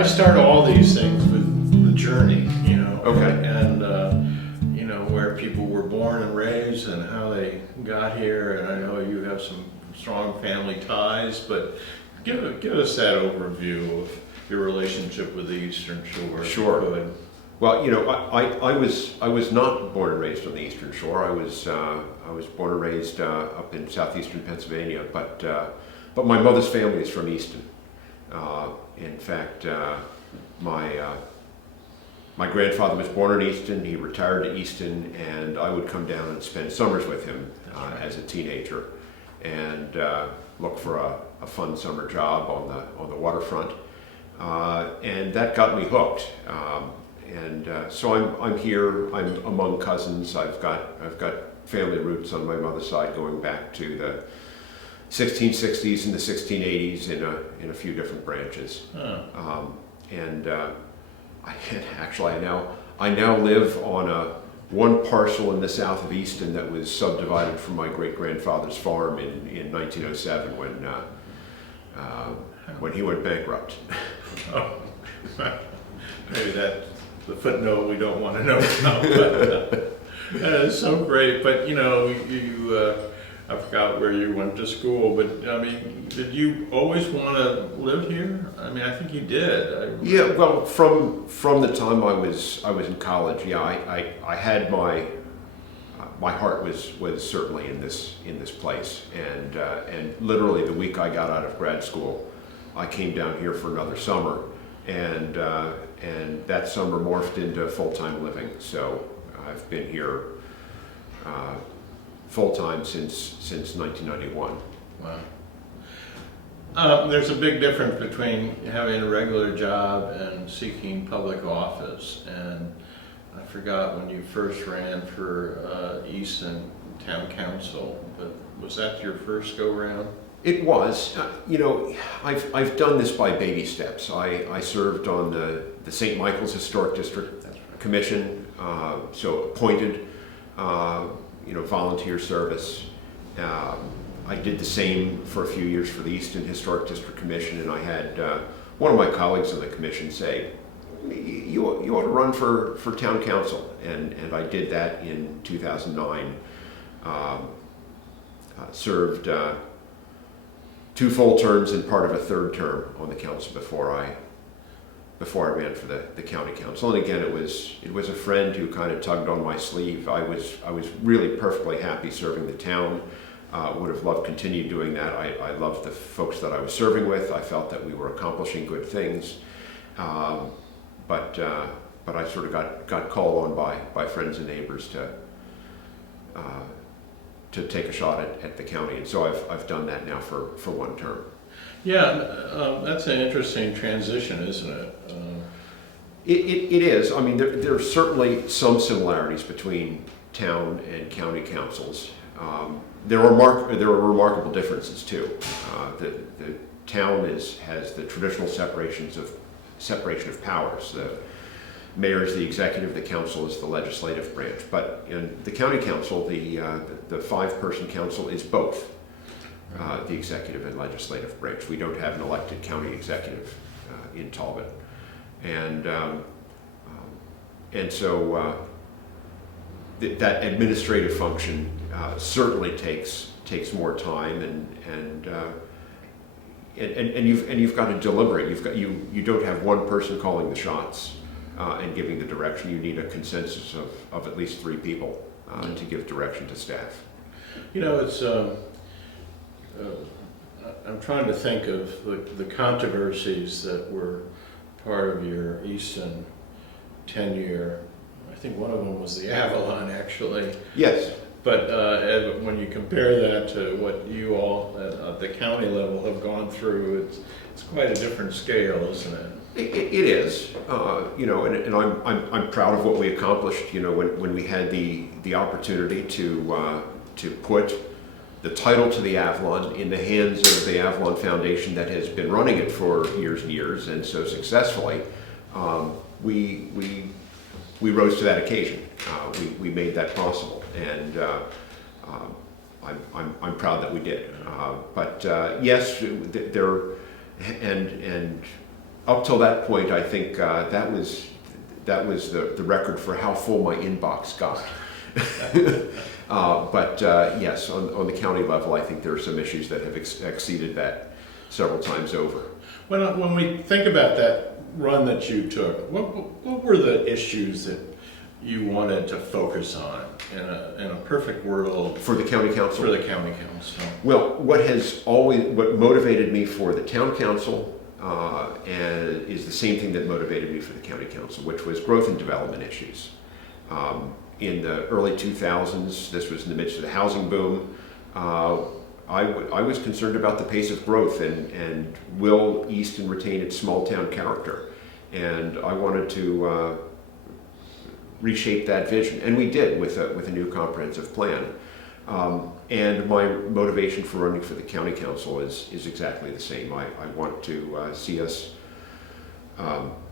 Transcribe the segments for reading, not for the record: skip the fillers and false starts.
I start all these things with the journey, you know. Okay. And, you know, where people were born and raised and how they got here. And I know you have some strong family ties, but give us that overview of your relationship with the Eastern Shore. Sure. If you could. Well, you know, I was not born and raised on the Eastern Shore. I was born and raised up in southeastern Pennsylvania, but my mother's family is from Easton. In fact, my grandfather was born in Easton. He retired to Easton, and I would come down and spend summers with him as a teenager, and look for a fun summer job on the waterfront, and that got me hooked. So I'm here. I'm among cousins. I've got family roots on my mother's side going back to the 1660s and the 1680s in a few different branches. I now live on one parcel in the south of Easton that was subdivided from my great-grandfather's farm in 1907 when he went bankrupt. Oh, maybe that's the footnote we don't want to know about, but it's so great. But you know, I forgot where you went to school, but I mean, did you always want to live here? I mean, I think you did. Yeah, well, from the time I was in college, yeah, I had my heart was certainly in this place, and literally the week I got out of grad school, I came down here for another summer, and that summer morphed into full-time living. So I've been here full-time since 1991. Wow. There's a big difference between having a regular job and seeking public office. And I forgot when you first ran for Easton Town Council, but was that your first go-round? It was. You know, I've done this by baby steps. I served on the St. Michael's Historic District Commission, so appointed, you know, volunteer service. I did the same for a few years for the Easton Historic District Commission, and I had one of my colleagues on the commission say, you ought to run for town council, and I did that in 2009. Served 2 full terms and part of a 3rd term on the council before I ran for the county council. And again, it was a friend who kind of tugged on my sleeve. I was really perfectly happy serving the town. Would have loved to continue doing that. I loved the folks that I was serving with. I felt that we were accomplishing good things. But I sort of got called on by friends and neighbors to take a shot at the county, and so I've done that now for 1 term. Yeah, that's an interesting transition, isn't it? It is. I mean, there are certainly some similarities between town and county councils. There are remarkable differences too. The town has the traditional separation of powers. The mayor is the executive, the council is the legislative branch. But in the county council, the 5-person council is both the executive and legislative branch. We don't have an elected county executive in Talbot, and so that administrative function certainly takes more time, and you've got to deliberate. You don't have one person calling the shots and giving the direction. You need a consensus of at least 3 people to give direction to staff. You know, it's I'm trying to think of the controversies that were part of your Easton tenure. I think one of them was the Avalon, actually. Yes. But when you compare that to what you all at the county level have gone through, it's quite a different scale, isn't it? It is, you know, and I'm proud of what we accomplished. You know, when we had the opportunity to put the title to the Avalon in the hands of the Avalon Foundation that has been running it for years and years, and so successfully, we rose to that occasion. We made that possible, and I'm proud that we did. But yes, there and up till that point, I think that was the record for how full my inbox got. But yes, on the county level, I think there are some issues that have exceeded that several times over. When we think about that run that you took, what were the issues that you wanted to focus on in a perfect world For the county council? for the county council? Well, what motivated me for the town council and is the same thing that motivated me for the county council, which was growth and development issues. In the early 2000s, this was in the midst of the housing boom, I was concerned about the pace of growth and will Easton retain its small town character? And I wanted to reshape that vision, and we did with a new comprehensive plan. And my motivation for running for the county council is exactly the same. I want to see us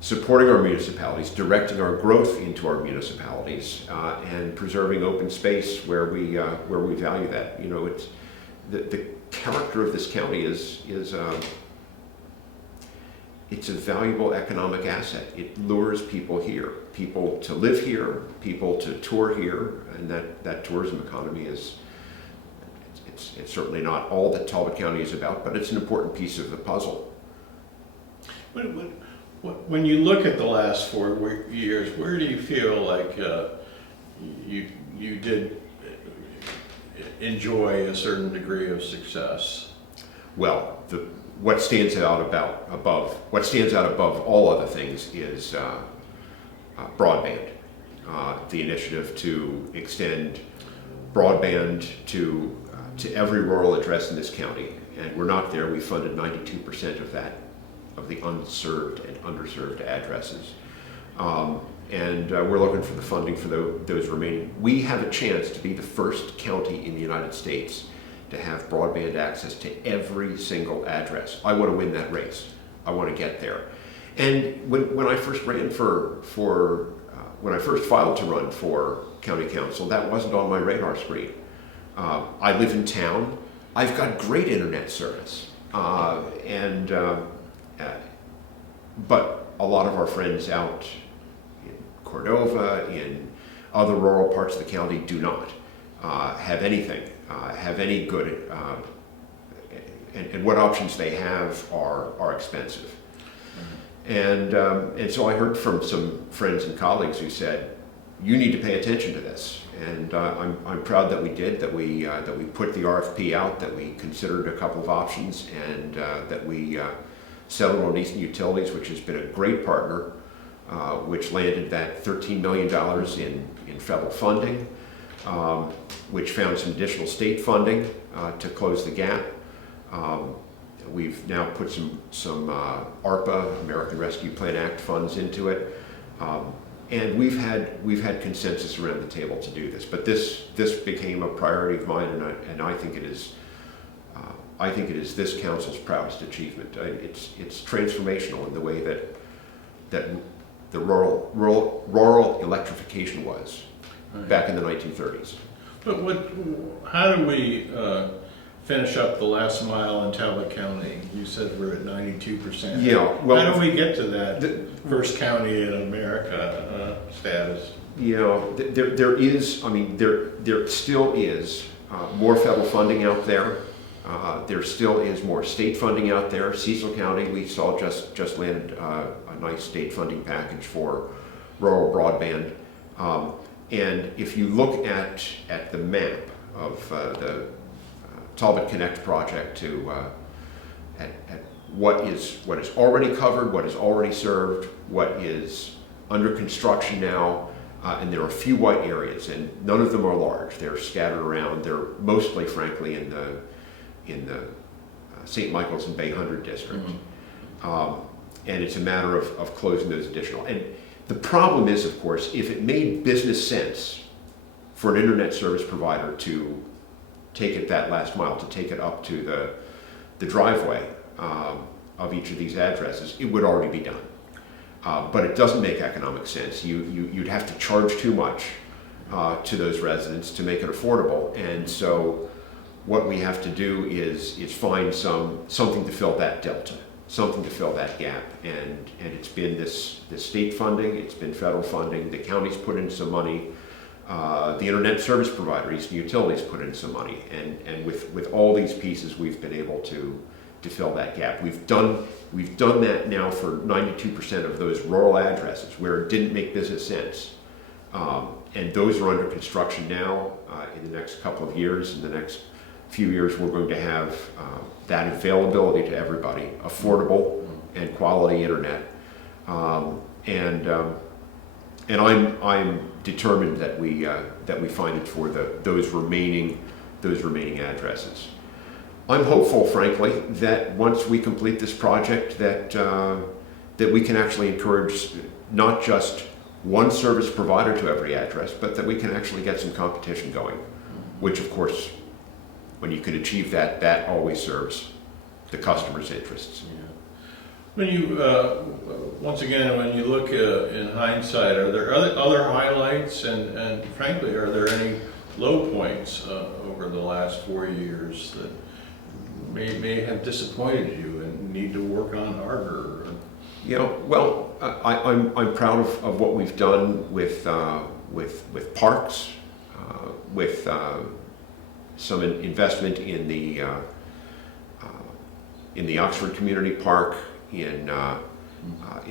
supporting our municipalities, directing our growth into our municipalities, and preserving open space where we value that. You know, it's the character of this county is it's a valuable economic asset. It lures people here, people to live here, people to tour here, and that tourism economy is it's certainly not all that Talbot County is about, but it's an important piece of the puzzle. When you look at the last 4 years, where do you feel like you did enjoy a certain degree of success? Well, what stands out above all other things is broadband. The initiative to extend broadband to every rural address in this county, and we're not there. We funded 92% of that, of the unserved and underserved addresses. And we're looking for the funding for those remaining. We have a chance to be the first county in the United States to have broadband access to every single address. I want to win that race. I want to get there. And when I first ran when I first filed to run for county council, that wasn't on my radar screen. I live in town. I've got great internet service. But a lot of our friends out in Cordova, in other rural parts of the county do not have anything, have any good, and what options they have are expensive. And so I heard from some friends and colleagues who said, you need to pay attention to this. And I'm proud that we did, that we put the RFP out, that we considered a couple of options, and that we settled on Easton Utilities, which has been a great partner, which landed that $13 million in federal funding, which found some additional state funding to close the gap. We've now put some ARPA, American Rescue Plan Act funds into it. And we've had consensus around the table to do this, but this became a priority of mine, and I think it is this council's proudest achievement. It's transformational in the way that the rural electrification was back in the 1930s. But how do we finish up the last mile in Talbot County? You said we're at 92%. Yeah. Well, how do we get to that first county in America status? You know, there still is more federal funding out there. There still is more state funding out there. Cecil County, we saw just landed a nice state funding package for rural broadband. And if you look at the map of the Talbot Connect project at what is already covered, what is already served, what is under construction now, and there are a few white areas, and none of them are large. They're scattered around. They're mostly, frankly, in the St. Michael's and Bay 100 district. Mm-hmm. And it's a matter of closing those additional. And the problem is, of course, if it made business sense for an internet service provider to take it that last mile, to take it up to the driveway of each of these addresses, it would already be done. But it doesn't make economic sense. You'd have to charge too much to those residents to make it affordable. And so what we have to do is find something to fill that delta. something to fill that gap. And it's been this state funding, it's been federal funding, the county's put in some money, the internet service provider, Eastern Utilities, put in some money. And with all these pieces, we've been able to fill that gap. We've done that now for 92% of those rural addresses where it didn't make business sense. And those are under construction now. In the next couple of years, in the next few years, we're going to have that availability to everybody, affordable and quality internet. And I'm determined that we find it for those remaining addresses. I'm hopeful, frankly, that once we complete this project, that we can actually encourage not just one service provider to every address, but that we can actually get some competition going, which of course, when you can achieve that, that always serves the customer's interests. Yeah. When you, once again, when you look in hindsight, are there other highlights, and frankly, are there any low points over the last 4 years that may have disappointed you and need to work on harder? You know, well, I'm proud of what we've done with parks, with some investment in the Oxford Community Park, in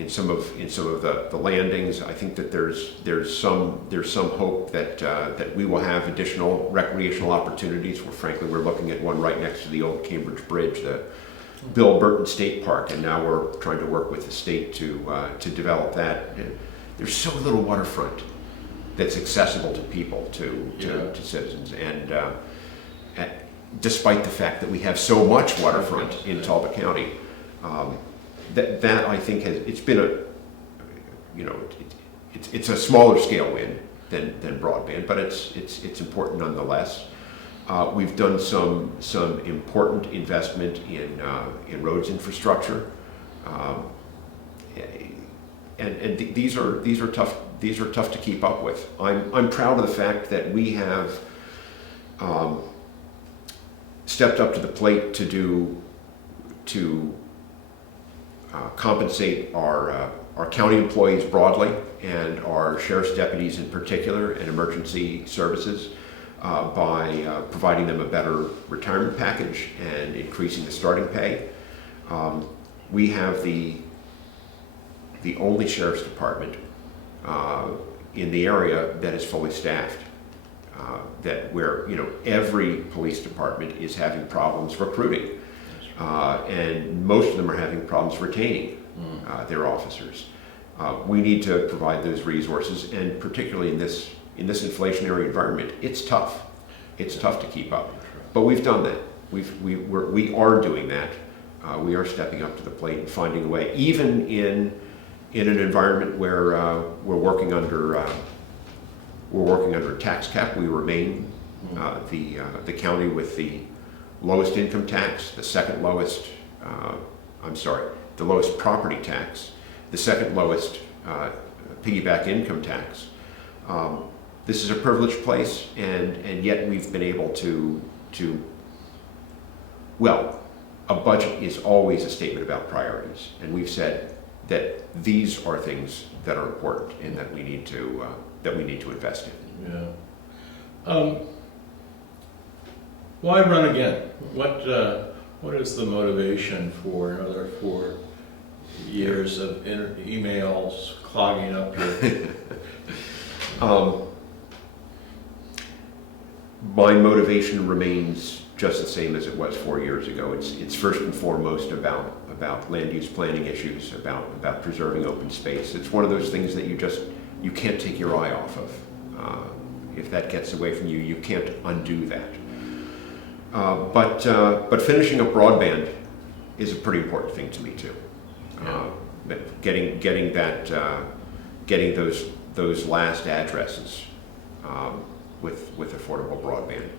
some of the landings. I think that there's some hope that we will have additional recreational opportunities. Where frankly, we're looking at one right next to the old Cambridge Bridge, the Bill Burton State Park, and now we're trying to work with the state to develop that. There's so little waterfront that's accessible to people, to citizens, and despite the fact that we have so much waterfront in Talbot County, that I think it's been it's a smaller scale win than broadband, but it's important nonetheless. We've done some important investment in roads infrastructure, and these are tough to keep up with. I'm proud of the fact that we have stepped up to the plate to compensate our county employees broadly, and our sheriff's deputies in particular, and emergency services, by providing them a better retirement package and increasing the starting pay. We have the only sheriff's department in the area that is fully staffed. Where every police department is having problems recruiting, and most of them are having problems retaining their officers. We need to provide those resources, and particularly in this inflationary environment, it's tough. It's tough to keep up, but we've done that. We are doing that. We are stepping up to the plate and finding a way, even in an environment where we're working under a tax cap. We remain the county with the lowest income tax, the second lowest. The lowest property tax, the second lowest piggyback income tax. This is a privileged place, and yet we've been able to, well, a budget is always a statement about priorities, and we've said that these are things that are important and that we need to invest in. Yeah. Why run again? What is the motivation for another 4 years of emails clogging up your? My motivation remains just the same as it was 4 years ago. It's first and foremost about land use planning issues, about preserving open space. It's one of those things that you can't take your eye off of. If that gets away from you, you can't undo that. But finishing up broadband is a pretty important thing to me too. Getting those last addresses with affordable broadband.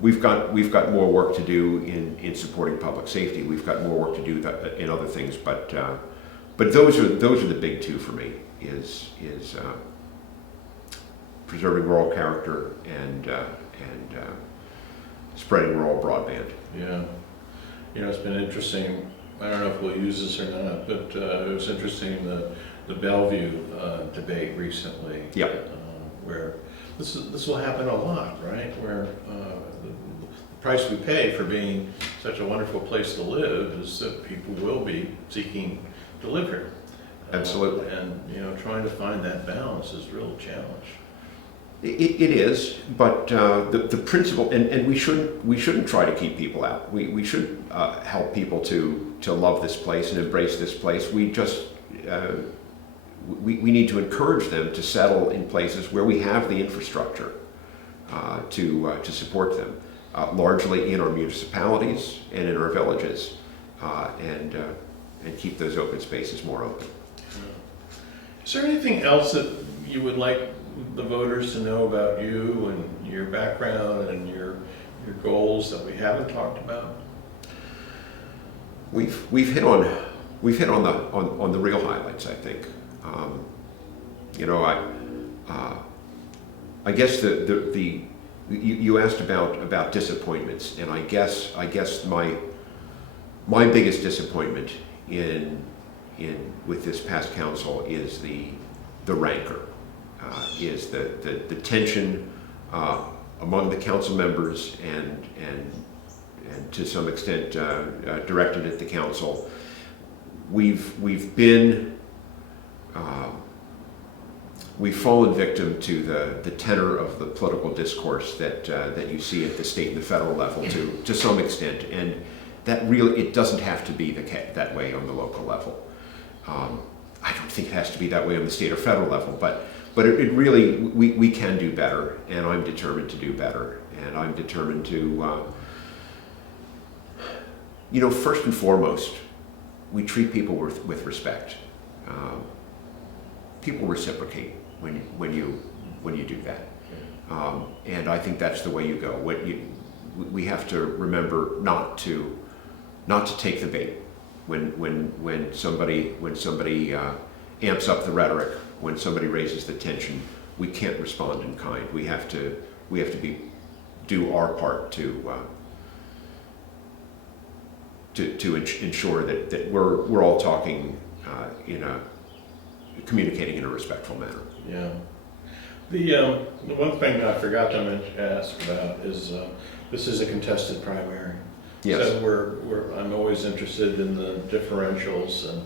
We've got more work to do in supporting public safety. We've got more work to do in other things, but those are the big two for me. Is preserving rural character and spreading rural broadband. Yeah, it's been interesting I don't know if we'll use this or not, but it was interesting, the Bellevue debate recently. Yeah. Where this will happen a lot, right? Where the price we pay for being such a wonderful place to live is that people will be seeking to live here. Absolutely. And, you know, trying to find that balance is a real challenge. It is, but the principle, and we shouldn't try to keep people out. We should help people to love this place and embrace this place. We just we need to encourage them to settle in places where we have the infrastructure to support them, largely in our municipalities and in our villages, and keep those open spaces more open. Is there anything else that you would like the voters to know about you and your background and your goals that we haven't talked about? We've hit on the real highlights, I think. You know, I guess you asked about disappointments, and I guess my biggest disappointment with this past council is the rancor, is the tension among the council members and to some extent directed at the council. We've fallen victim to the tenor of the political discourse that you see at the state and the federal level to some extent, and that really, it doesn't have to be that way on the local level. I don't think it has to be that way on the state or federal level, but it really, we can do better, and I'm determined to do better, and I'm determined to, you know, first and foremost, we treat people with respect. People reciprocate when you do that, and I think that's the way you go. We have to remember not to take the bait when somebody amps up the rhetoric, when somebody raises the tension. We can't respond in kind. We have to do our part to ensure that we're all talking communicating in a respectful manner. Yeah. The one thing I forgot to ask about is this is a contested primary. Yes. So I'm always interested in the differentials, and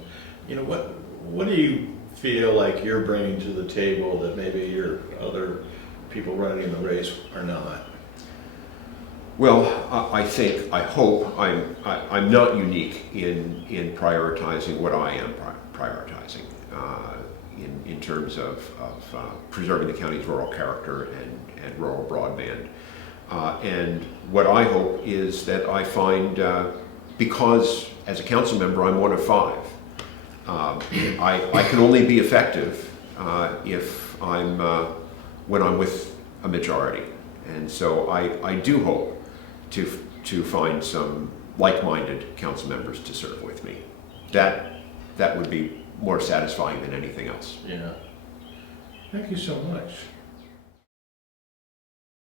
you know, what do you feel like you're bringing to the table that maybe your other people running in the race are not? Well, I hope I'm not unique in prioritizing what I am prioritizing in terms of preserving the county's rural character and rural broadband. And what I hope is that I find, because as a council member I'm one of 5, I can only be effective if when I'm with a majority. And so I do hope to find some like-minded council members to serve with me. That would be more satisfying than anything else. Yeah. Thank you so much.